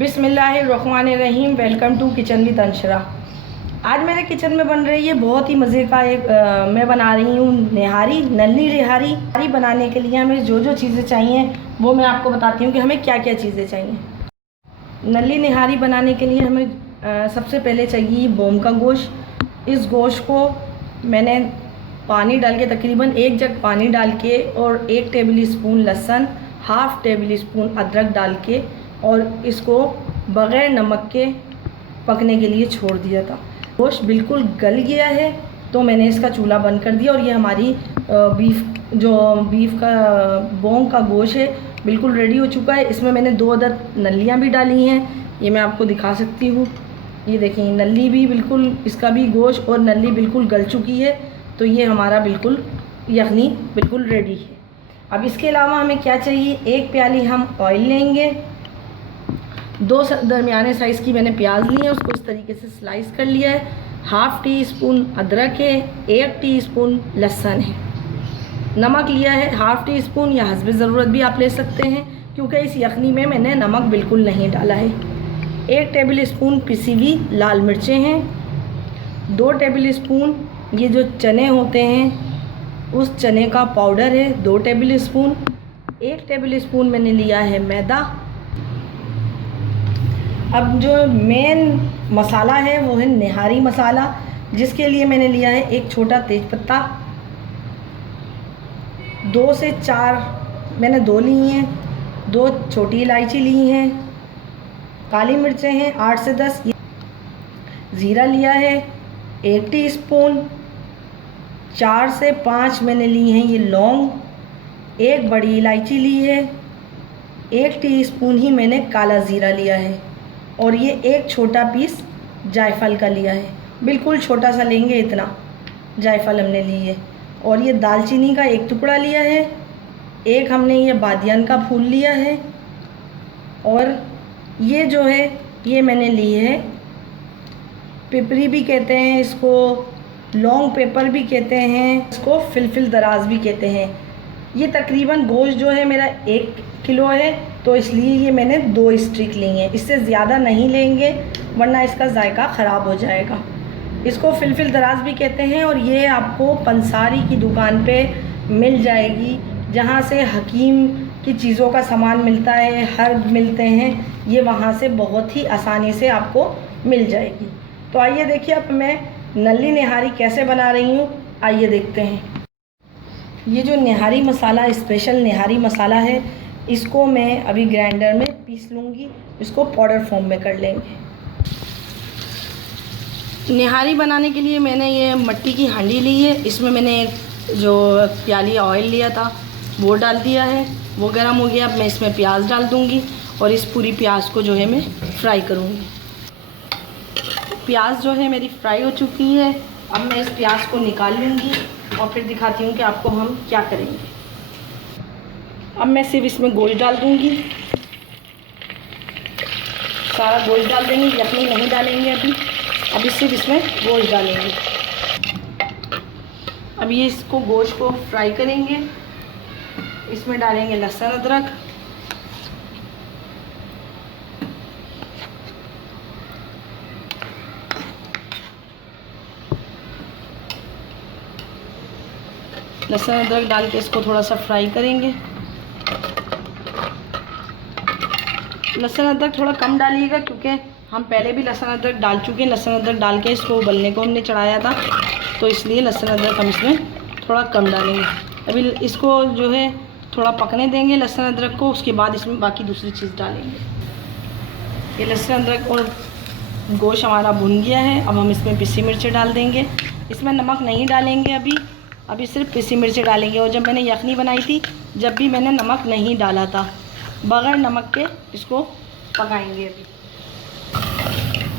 बिस्मिल्लाहिर्रहमानिर्रहीम। Welcome to kitchen with Anshara. आज मेरे किचन में बन रही है बहुत ही मज़े का मैं बना रही हूँ निहारी, नल्ली निहारी बनाने के लिए हमें जो जो चीज़ें चाहिए वो मैं आपको बताती हूँ कि हमें क्या क्या चीज़ें चाहिए। नल्ली निहारी बनाने के लिए हमें सबसे पहले चाहिए बोम का गोश्त। इस गोश्त को मैंने पानी डाल के तकरीबन 1 जग पानी डाल के और 1 टेबल स्पून लहसुन, हाफ़ टेबल स्पून अदरक डाल के और इसको बग़ैर नमक के पकने के लिए छोड़ दिया था। गोश्त बिल्कुल गल गया है तो मैंने इसका चूल्हा बंद कर दिया और ये हमारी बीफ का बोम का गोश्त है बिल्कुल रेडी हो चुका है। इसमें मैंने 2 अदद नल्लियाँ भी डाली हैं, ये मैं आपको दिखा सकती हूँ। ये देखिए नल्ली भी बिल्कुल, इसका भी गोश्त और नल्ली बिल्कुल गल चुकी है, तो ये हमारा बिल्कुल यखनी बिल्कुल रेडी है। अब इसके अलावा हमें क्या चाहिए, 1 प्याली हम ऑयल लेंगे। 2 दरमियाने साइज़ की मैंने प्याज ली है, उसको इस तरीके से स्लाइस कर लिया है। हाफ़ टी स्पून अदरक है, 1 टीस्पून लहसुन है। नमक लिया है हाफ़ टी स्पून या हस्बे ज़रूरत भी आप ले सकते हैं, क्योंकि इस यखनी में मैंने नमक बिल्कुल नहीं डाला है। 1 टेबल स्पून पिसी हुई लाल मिर्चें हैं। 2 टेबल स्पून ये जो चने होते हैं उस चने का पाउडर है, 2 टेबल स्पून। 1 टेबल स्पून मैंने लिया है मैदा। अब जो मेन मसाला है वो है निहारी मसाला, जिसके लिए मैंने लिया है 1 छोटा तेज़पत्ता, 2 से 4 मैंने 2 ली हैं, 2 छोटी इलायची ली हैं, काली मिर्चें हैं 8 से 10, ज़ीरा लिया है 1 टीस्पून, 4 से 5 मैंने ली हैं ये लौंग, 1 बड़ी इलायची ली है, 1 टीस्पून ही मैंने काला ज़ीरा लिया है और ये 1 छोटा पीस जायफल का लिया है, बिल्कुल छोटा सा लेंगे इतना जायफल हमने ली है। और ये दालचीनी का 1 टुकड़ा लिया है, 1 हमने ये बादियान का फूल लिया है और ये जो है ये मैंने ली है पिपरी भी कहते हैं इसको, लौंग पेपर भी कहते हैं इसको, फिलफिल दराज भी कहते हैं। ये तकरीबन गोश्त जो है मेरा 1 किलो है, तो इसलिए ये मैंने 2 स्टिक ली हैं, इससे ज़्यादा नहीं लेंगे वरना इसका जायका ख़राब हो जाएगा। इसको फिलफिल दराज भी कहते हैं और ये आपको पंसारी की दुकान पे मिल जाएगी, जहाँ से हकीम की चीज़ों का सामान मिलता है, हर्ब मिलते हैं, ये वहाँ से बहुत ही आसानी से आपको मिल जाएगी। तो आइए देखिए अब मैं नल्ली निहारी कैसे बना रही हूँ, आइए देखते हैं। ये जो निहारी मसाला, स्पेशल निहारी मसाला है, इसको मैं अभी ग्राइंडर में पीस लूँगी, इसको पाउडर फॉर्म में कर लेंगे। निहारी बनाने के लिए मैंने ये मट्टी की हांडी ली है, इसमें मैंने जो प्याली ऑयल लिया था वो डाल दिया है, वो गर्म हो गया। अब मैं इसमें प्याज डाल दूँगी और इस पूरी प्याज को जो है मैं फ्राई करूँगी। प्याज जो है मेरी फ्राई हो चुकी है, अब मैं इस प्याज को निकाल लूँगी और फिर दिखाती हूँ कि आपको हम क्या करेंगे। अब मैं सिर्फ इसमें गोश्त डाल दूँगी, सारा गोश्त डाल देंगे, यखनी नहीं डालेंगे अभी सिर्फ इसमें गोश्त डालेंगे। अब ये इसको गोश्त को फ्राई करेंगे, इसमें डालेंगे लहसुन अदरक, लहसुन अदरक डाल के इसको थोड़ा सा फ्राई करेंगे। लहसुन अदरक थोड़ा कम डालिएगा, क्योंकि हम पहले भी लहसुन अदरक डाल चुके हैं। लहसुन अदरक डाल के इसको उबलने को हमने चढ़ाया था, तो इसलिए लहसुन अदरक हम इसमें थोड़ा कम डालेंगे। अभी इसको जो है थोड़ा पकने देंगे लहसुन अदरक को, उसके बाद इसमें बाकी दूसरी चीज़ डालेंगे। ये लहसुन अदरक और गोश्त हमारा भुन गया है, अब हम इसमें पिसी मिर्चें डाल देंगे। इसमें नमक नहीं डालेंगे अभी सिर्फ पिसी मिर्चें डालेंगे। और जब मैंने यखनी बनाई थी जब भी मैंने नमक नहीं डाला था, बग़ैर नमक के इसको पकाएंगे। अभी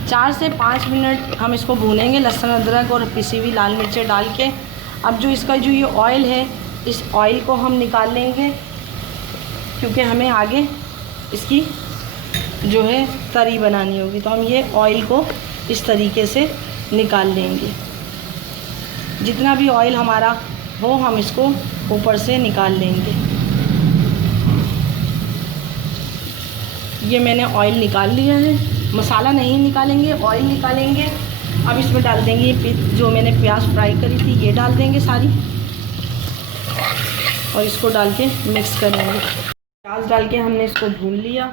4 से 5 मिनट हम इसको भूनेंगे लहसुन अदरक और पिसी हुई लाल मिर्चें डाल के। अब जो इसका जो ये ऑयल है, इस ऑयल को हम निकाल लेंगे, क्योंकि हमें आगे इसकी जो है तरी बनानी होगी, तो हम ये ऑयल को इस तरीके से निकाल लेंगे। जितना भी ऑयल हमारा हो हम इसको ऊपर से निकाल लेंगे। ये मैंने ऑयल निकाल लिया है, मसाला नहीं निकालेंगे, ऑयल निकालेंगे। अब इसमें डाल देंगे ये जो मैंने प्याज फ्राई करी थी, ये डाल देंगे सारी, और इसको डाल के मिक्स करेंगे। प्याज डाल के हमने इसको भून लिया।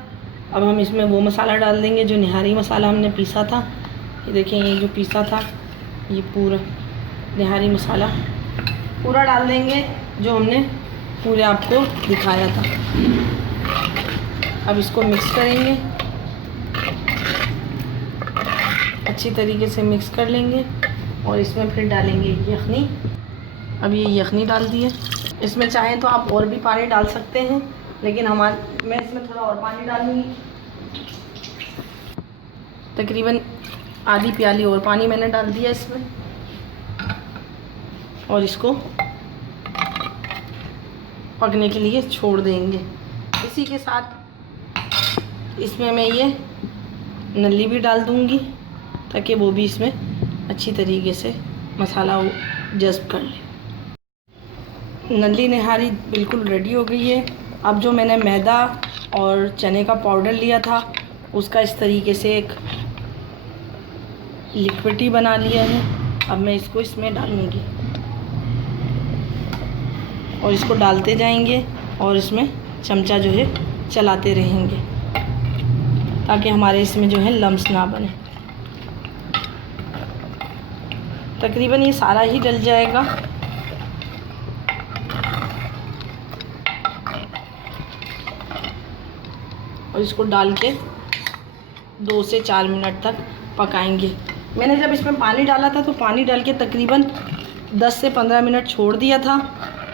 अब हम इसमें वो मसाला डाल देंगे जो निहारी मसाला हमने पीसा था। ये देखें, ये जो पीसा था ये पूरा निहारी मसाला पूरा डाल देंगे जो हमने पूरे आपको दिखाया था। अब इसको मिक्स करेंगे, अच्छी तरीके से मिक्स कर लेंगे और इसमें फिर डालेंगे यखनी। अब ये यखनी डाल दिए। इसमें चाहें तो आप और भी पानी डाल सकते हैं, लेकिन मैं इसमें थोड़ा और पानी डालूँगी। तकरीबन आधी प्याली और पानी मैंने डाल दिया इसमें, और इसको पकने के लिए छोड़ देंगे। इसी के साथ इसमें मैं ये नल्ली भी डाल दूँगी ताकि वो भी इसमें अच्छी तरीके से मसाला जज़्ब कर ले। नल्ली निहारी बिल्कुल रेडी हो गई है। अब जो मैंने मैदा और चने का पाउडर लिया था उसका इस तरीके से एक लिक्विड बना लिया है। अब मैं इसको इसमें डालूँगी और इसको डालते जाएंगे और इसमें चमचा जो है चलाते रहेंगे ताकि हमारे इसमें जो है लम्स ना बने। तकरीबन ये सारा ही डल जाएगा। और इसको डाल के 2 से 4 मिनट तक पकाएंगे। मैंने जब इसमें पानी डाला था तो पानी डाल के तकरीबन 10 से 15 मिनट छोड़ दिया था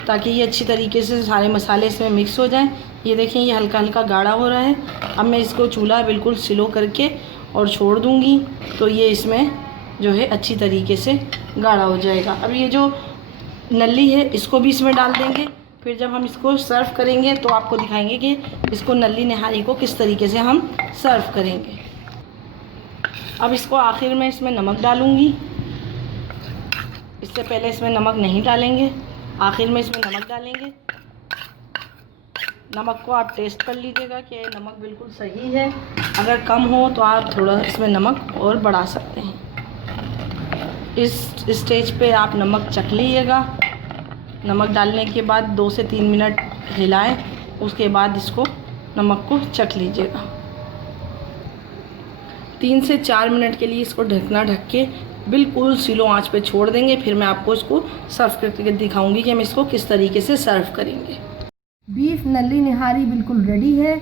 ताकि ये अच्छी तरीके से सारे मसाले इसमें मिक्स हो जाएं। ये देखें, ये हल्का हल्का गाढ़ा हो रहा है। अब मैं इसको चूल्हा बिल्कुल स्लो करके और छोड़ दूँगी तो ये इसमें जो है अच्छी तरीके से गाढ़ा हो जाएगा। अब ये जो नल्ली है इसको भी इसमें डाल देंगे। फिर जब हम इसको सर्व करेंगे तो आपको दिखाएंगे कि इसको नल्ली निहारी को किस तरीके से हम सर्व करेंगे। अब इसको आखिर में इसमें नमक डालूँगी। इससे पहले इसमें नमक नहीं डालेंगे, आखिर में इसमें नमक डालेंगे। नमक को आप टेस्ट कर लीजिएगा कि नमक बिल्कुल सही है। अगर कम हो तो आप थोड़ा इसमें नमक और बढ़ा सकते हैं। इस स्टेज पे आप नमक चख लीजिएगा। नमक डालने के बाद 2 से 3 मिनट हिलाएं, उसके बाद इसको नमक को चख लीजिएगा। 3 से 4 मिनट के लिए इसको ढक के बिल्कुल स्लो आंच पे छोड़ देंगे। फिर मैं आपको इसको सर्व करके दिखाऊंगी कि हम इसको किस तरीके से सर्व करेंगे। बीफ नल्ली निहारी बिल्कुल रेडी है।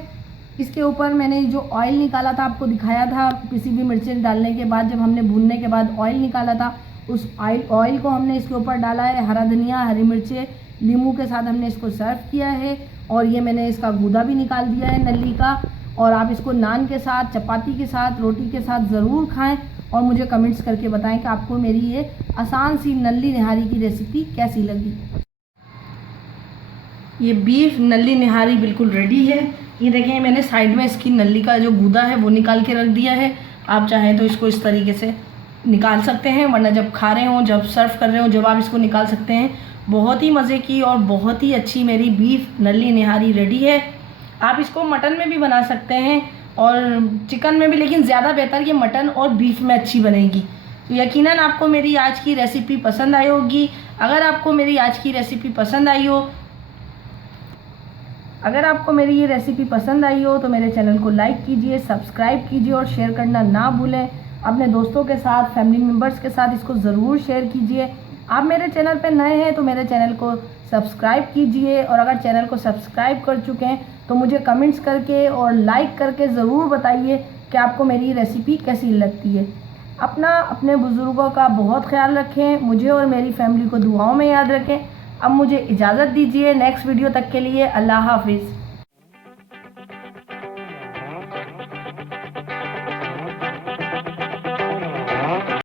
इसके ऊपर मैंने जो ऑयल निकाला था आपको दिखाया था, पिसी हुई मिर्चें डालने के बाद जब हमने भूनने के बाद ऑयल निकाला था उस ऑयल को हमने इसके ऊपर डाला है। हरा धनिया, हरी मिर्चें, नींबू के साथ हमने इसको सर्व किया है। और ये मैंने इसका गूदा भी निकाल दिया है नल्ली का। और आप इसको नान के साथ, चपाती के साथ, रोटी के साथ ज़रूर खाएं और मुझे कमेंट्स करके बताएं कि आपको मेरी ये आसान सी नल्ली निहारी की रेसिपी कैसी लगी। ये बीफ नल्ली निहारी बिल्कुल रेडी है। ये देखें, मैंने साइड में इसकी नल्ली का जो गूदा है वो निकाल के रख दिया है। आप चाहें तो इसको इस तरीके से निकाल सकते हैं, वरना जब खा रहे हों, जब सर्व कर रहे हों, जब आप इसको निकाल सकते हैं। बहुत ही मज़े की और बहुत ही अच्छी मेरी बीफ नल्ली निहारी रेडी है। आप इसको मटन में भी बना सकते हैं और चिकन में भी, लेकिन ज़्यादा बेहतर ये मटन और बीफ में अच्छी बनेगी। तो यकीनन आपको मेरी आज की रेसिपी पसंद आई होगी। अगर आपको मेरी आज की रेसिपी पसंद आई हो तो मेरे चैनल को लाइक कीजिए, सब्सक्राइब कीजिए और शेयर करना ना भूलें। अपने दोस्तों के साथ, फैमिली मेम्बर्स के साथ इसको ज़रूर शेयर कीजिए। आप मेरे चैनल पे नए हैं तो मेरे चैनल को सब्सक्राइब कीजिए, और अगर चैनल को सब्सक्राइब कर चुके हैं तो मुझे कमेंट्स करके और लाइक करके ज़रूर बताइए कि आपको मेरी रेसिपी कैसी लगती है। अपने बुज़ुर्गों का बहुत ख्याल रखें, मुझे और मेरी फैमिली को दुआओं में याद रखें। अब मुझे इजाज़त दीजिए। नेक्स्ट वीडियो तक के लिए अल्लाह हाफिज़।